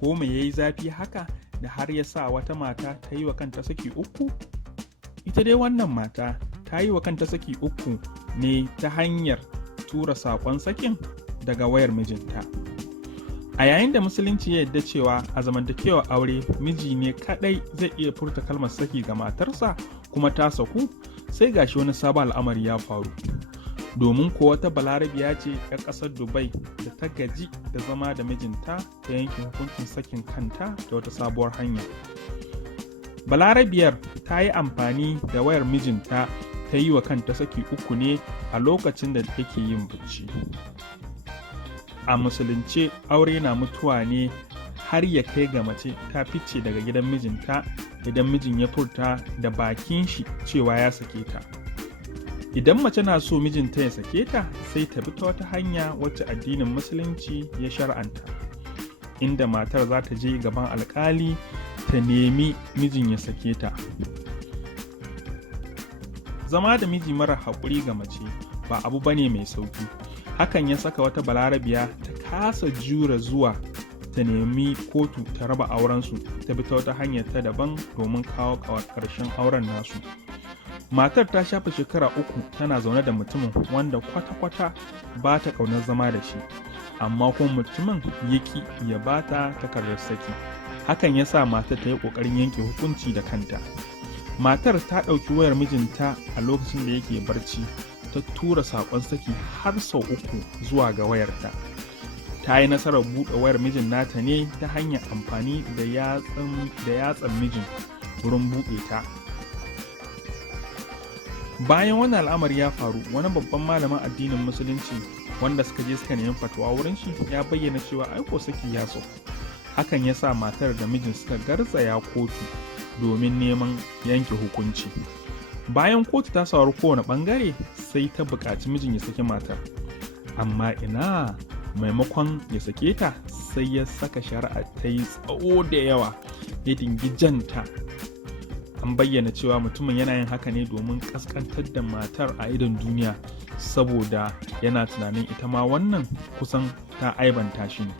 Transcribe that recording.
ko me yayi zafi haka da har ya sa wata mata ta yi wa kanta saki uku? Ita dai wannan mata ta yi wa kanta saki uku ne ta hanyar tura sakon sakin daga wayar mijinta. A yayin da musulunci ya yarda cewa a zamantakewar aure miji ne kadai zai iya furta kalmar saki ga matarsa kuma ta saku, sai gashi wani sabon al'amari ya faru. Domin ko wata balarabiya ce 'yar ƙasar Dubai da ta gaji da zama da mijinta ta yanke hukuncin sakin kanta da wata sabuwar hanya. Balarabiyar ta yi amfani da wayar mijinta ta yi wa kanta saki uku ne a lokacin da take yin bacci. A musulunce aure na mutuwa ne har ya kai ga mace ta fice daga gidan mijinta idan mijin ya furta da bakin shi cewa ya sake ta. Idan mace na so mijinta ya sake ta, sai ta bi ta wata hanya wacce addinin musulunci ya shar'anta, inda matar za ta je gaban alkali ta nemi mijin ya sake ta. Zama da miji mara haƙuri ga mace ba abu bane mai sauki. Hakan ya saka wata balarabiya ta kasa jura zuwa ta nemi kotu ta raba aurensu, ta bi ta wata hanyar ta daban domin kawo ƙarshen auren nasu. Matar ta shafe shekara 3 tana zaune da mutumin wanda kwata-kwata ba ta ƙaunar zama da shi, amma kuma mutumin yaki ya ba ta takardar saki. Hakan ya sa matar ta yi ƙoƙarin yanke hukunci da kanta. Matar ta ɗauki wayar mijinta a lokacin da yake barci, ta tura saƙon saki har sau 3 zuwa ga wayarta. Ta yi nasarar buɗe wayar mijin nata ne ta hanyar amfani da yatsan mijin wurin buɗe ta. Bayan wannan al'amari ya faru, wani babban malamin addinin musulunci wanda suka je suka nemi fatawa wurin shi ya bayyana cewa aiko saki ya so. Hakan ya sa matar da mijin suka garzaya kotu domin neman yanke hukunci. Bayan kotu ta saurari kowane ɓangare, sai ta buƙaci mijin ya saki matar. Amma ina, maimakon ya sake ta, sai ya saka shari'a ta yi tsawo da yawa, ya dingi janta. An bayyana cewa mutumin yana yin haka ne domin ƙasƙantar da matar a idon duniya, saboda yana tunanin ita ma wannan kusan ta aibanta shi ne.